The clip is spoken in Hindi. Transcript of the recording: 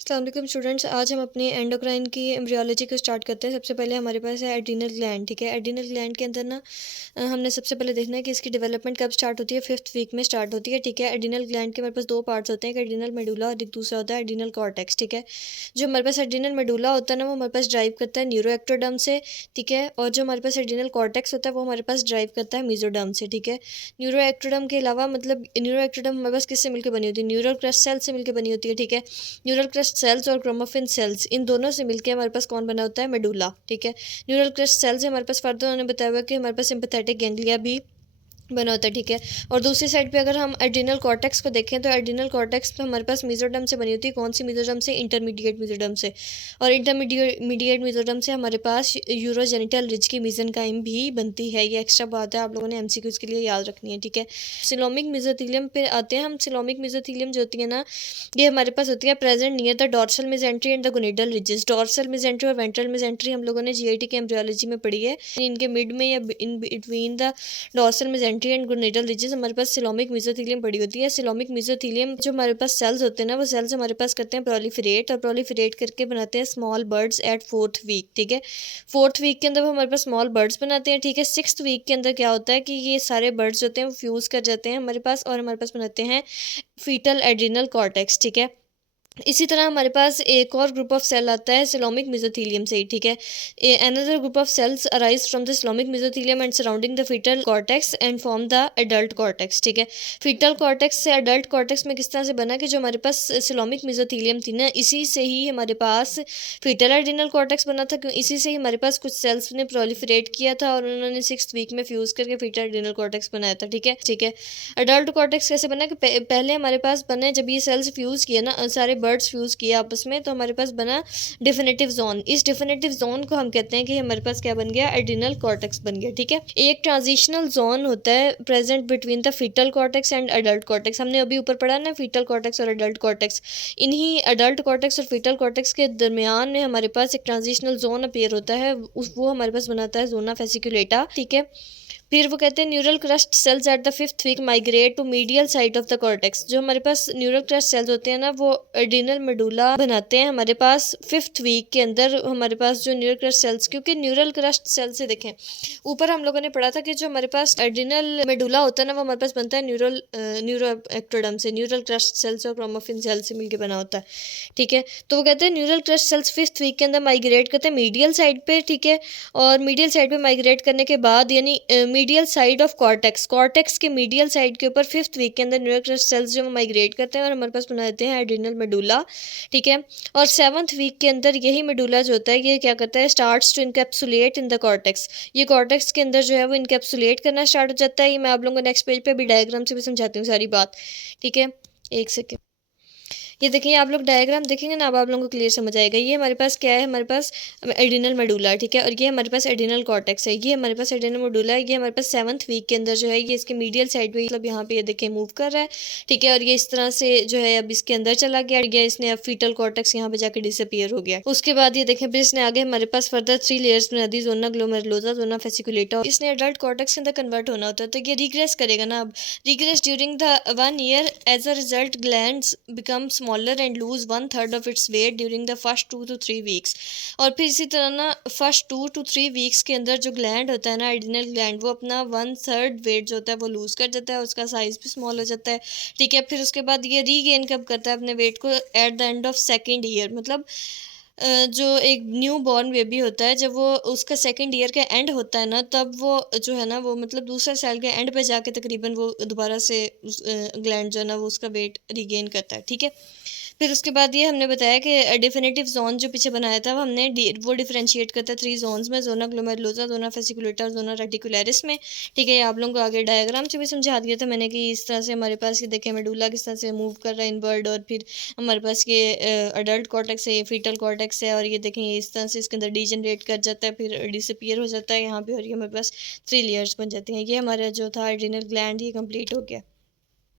अस्सलाम वालेकुम स्टूडेंट्स, आज हम अपने एंडोक्राइन की एम्ब्रियोलॉजी को स्टार्ट करते हैं। सबसे पहले हमारे पास है एड्रीनल ग्लैंड। ठीक है, एड्रीनल ग्लैंड के अंदर ना हमने सबसे पहले देखना है कि इसकी डेवलपमेंट कब स्टार्ट होती है। 5th वीक में स्टार्ट होती है। ठीक है, एड्रीनल ग्लैंड के हमारे पास दो पार्ट्स होते हैं, एक एड्रीनल मेडुला और एक दूसरा होता है एड्रीनल कॉर्टेक्स। ठीक है, जो हमारे पास एड्रीनल मेडुला होता है ना, वो हमारे पास ड्राइव करता है न्यूरोएक्टोडर्म से। ठीक है, और जो हमारे पास एड्रीनल कॉर्टेक्स होता है वो हमारे पास ड्राइव करता है मेसोडर्म से। ठीक है, न्यूरोएक्टोडर्म के अलावा मतलब न्यूरोएक्टोडर्म हमारे पास किससे मिलकर बनी होती है, न्यूरल क्रस्ट सेल से मिलकर बनी होती है। ठीक है, न्यूरल क्रस्ट सेल्स और क्रोमोफिन सेल्स, इन दोनों से मिलकर हमारे पास कौन बना होता है, मेडुला। ठीक है, न्यूरल क्रस्ट सेल से हमारे पास फर्दर उन्होंने बताया हुआ कि हमारे पास सिंपैथेटिक गैंग्लिया भी बना होता है। ठीक है, और दूसरी साइड पे अगर हम एड्रीनल कॉर्टेक्स को देखें तो एड्रीनल कॉर्टेक्स तो हमारे पास मेसोडर्म से बनी होती है। कौन सी मेसोडर्म से, इंटरमीडिएट मेसोडर्म से। और इंटरमीडिएट मेसोडर्म से हमारे पास यूरोजेनिटल रिज की मेसेनकाइम भी बनती है। ये एक्स्ट्रा बात है, आप लोगों ने एमसीक्यूज के लिए याद रखनी है। ठीक है, सिलोमिक मेसोथीलियम पे आते हैं हम। सिलोमिक मेसोथीलियम जो होती है ना, ये हमारे पास होती है present near the dorsal mesentery and the gonadal ridges. Dorsal mesentery और वेंट्रल मेसेंट्री हम लोगों ने जीआईटी के एम्ब्रियोलॉजी में पढ़ी है। इनके मिड में या in between the dorsal mesentery and gonadal ridges हमारे पास सिलोमिक मेसोथीलियम पड़ी होती है। सिलोमिक मेसोथीलियम जो हमारे पास सेल्स होते हैं ना, वो सेल्स हमारे पास करते हैं प्रोलिफरेट, और प्रोलिफरेट करके बनाते हैं small birds eight 4th week. ठीक है, 4th वीक के अंदर वो हमारे पास स्मॉल बर्ड्स बनाते हैं। ठीक है, 6th वीक के अंदर क्या होता है कि ये सारे बर्ड्स होते हैं वो फ्यूज कर जाते हैं हमारे पास, और हमारे पास बनाते हैं फीटल एड्रीनल कॉर्टेक्स। ठीक है, इसी तरह हमारे पास एक और ग्रुप ऑफ सेल आता है सिलोमिक मेसोथीलियम से ही। ठीक है, another group of cells arise from the coelomic mesothelium and surrounding the fetal cortex and form the adult cortex. ठीक है, फीटल कॉर्टेक्स से एडल्ट कॉर्टेक्स में किस तरह से बना कि जो हमारे पास सिलोमिक मेसोथीलियम थी ना, इसी से ही हमारे पास फीटल एड्रीनल कॉर्टेक्स बना था। क्यों, इसी से ही हमारे पास कुछ सेल्स ने प्रोलिफरेट किया था और उन्होंने 6th वीक में फ्यूज करके फीटल एड्रीनल कॉर्टेक्स बनाया था। ठीक है, ठीक है, अडल्ट कॉर्टेक्स कैसे बना कि पहले हमारे पास बने, जब ये सेल्स फ्यूज किए ना, सारे बर्ड्स फ्यूज किए आपस में, तो हमारे पास बना डिफिनेटिव जोन। इस डिफिनेटिव जोन को हम कहते हैं कि हमारे पास क्या बन गया, एड्रीनल कॉर्टेक्स बन गया। ठीक है, एक ट्रांजिशनल जोन होता है present between the fetal cortex and adult cortex. हमने अभी ऊपर पढ़ा ना, फीटल कॉर्टेक्स और अडल्ट कॉर्टेक्स। इन्हीं अडल्ट कॉर्टेक्स और फीटल कॉर्टेक्स के दरमियान में हमारे पास एक ट्रांजिशनल जोन अपीयर होता है, वो हमारे पास बनाता है जोना फेसिकुलेटा। ठीक है, फिर वो कहते हैं neural crest cells at the 5th week migrate to medial side of the cortex. जो हमारे पास न्यूरल क्रस्ट सेल्स होते हैं ना, वो एड्रीनल मेडुला बनाते हैं हमारे पास 5th वीक के अंदर। हमारे पास जो न्यूरल क्रस्ट सेल्स, क्योंकि न्यूरल क्रस्ट सेल से देखें, ऊपर हम लोगों ने पढ़ा था कि जो हमारे पास एड्रीनल मेडुला होता है ना, वो हमारे पास बनता है न्यूरो एक्टोडर्म से, न्यूरल क्रस्ट सेल्स और क्रोमोफिन सेल से मिलकर बना होता है। ठीक है, तो वो कहते हैं neural crest sales 5th week के अंदर माइग्रेट करते हैं मीडियल साइड पे। ठीक है, और मीडियल साइड पे माइग्रेट करने के बाद, यानी medial side of cortex, cortex के मीडियल साइड के ऊपर 5th वीक के अंदर न्यूरल क्रस्ट सेल्स जो माइग्रेट करते हैं और हमारे पास बना देते हैं एड्रीनल मेडुला। ठीक है, और 7th वीक के अंदर यही मेडुला जो होता है ये क्या करता है, starts to encapsulate in the cortex. ये कॉर्टेक्स के अंदर जो है वो इनकैप्सुलेट करना स्टार्ट हो जाता है। ये मैं आप लोगों को नेक्स्ट पेज पे भी डायग्राम से भी समझाती हूँ सारी बात। ठीक है, एक सेकेंड, ये देखिए आप लोग डायग्राम देखेंगे ना, अब आप लोगों को क्लियर समझ आएगा। ये हमारे पास क्या है, हमारे पास एड्रीनल मेडुला है। ठीक है, और ये हमारे पास एड्रीनल कॉर्टेक्स है। ये हमारे पास एड्रीनल मेडुला है। ये हमारे पास 7th वीक के अंदर जो है ये इसके मीडियल साइड पे, मतलब यहाँ पे ये देखिए मूव कर रहा है। ठीक है, और ये इस तरह से जो है अब इसके अंदर चला गया, इसने अब फीटल कॉर्टेक्स यहाँ पे जाकर डिसअपियर हो गया। उसके बाद ये देखें, फिर इसने आगे हमारे पास फर्दर 3 लेयर्स बना दी, जोना ग्लोमेरुलोसा, जोना फेसिकुलेटा। इसने एडल्ट कॉर्टेक्स के अंदर कन्वर्ट होना होता है, तो ये रिग्रेस करेगा ना। अब regress during the 1 year, as a result glands become smaller and lose 1/3 of its weight during the first 2 to 3 weeks. और फिर इसी तरह ना फर्स्ट 2 to 3 वीक्स के अंदर जो ग्लैंड होता है ना, एड्रीनल ग्लैंड, वो अपना 1/3 वेट जो होता है वो लूज़ कर जाता है, उसका साइज़ भी स्मॉल हो जाता है। ठीक है, फिर उसके बाद ये रीगेन कब करता है अपने वेट को, at the end of 2nd year. मतलब जो एक न्यू बॉर्न बेबी होता है, जब वो उसका 2nd ईयर का एंड होता है ना, तब वो जो है ना, वो मतलब दूसरे साल के एंड पे जाके तकरीबन वो दोबारा से उस ग्लैंड जो है ना वो उसका वेट रिगेन करता है। ठीक है, फिर उसके बाद ये हमने बताया कि डेफिनेटिव जोन जो पीछे बनाया था, वो हमने वो डिफरेंशिएट करता है 3 जोन्स में, जोना ग्लोमेरुलोसा, जोना फेसिकुलेटा और जोना रेटिकुलरिस में। ठीक है, ये आप लोगों को आगे डायग्राम से भी समझा दिया था मैंने कि इस तरह से हमारे पास ये देखें मेडुला किस तरह से मूव कर रहा है इनवर्ड, और फिर हमारे पास ये अडल्ट कॉर्टेक्स है, ये फीटल कॉर्टेक्स है, और ये देखें ये इस तरह से इसके अंदर डिजनरेट कर जाता है, फिर डिसअपियर हो जाता है यहाँ पे, और ये हमारे पास 3 लेयर्स बन जाती हैं। ये हमारा जो था एड्रीनल ग्लैंड, ये कंप्लीट हो गया।